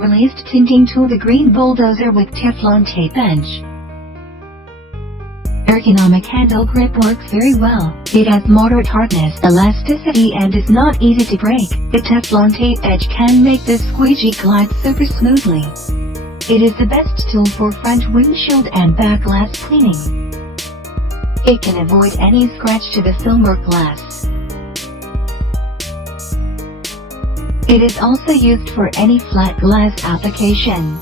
released tinting tool, the green Bulldozer with Teflon tape edge. Ergonomic handle grip works very well. It has moderate hardness, elasticity, and is not easy to break. The Teflon tape edge can make the squeegee glide super smoothly. It is the best tool for front windshield and back glass cleaning. It can avoid any scratch to the film or glass. It is also used for any flat glass application.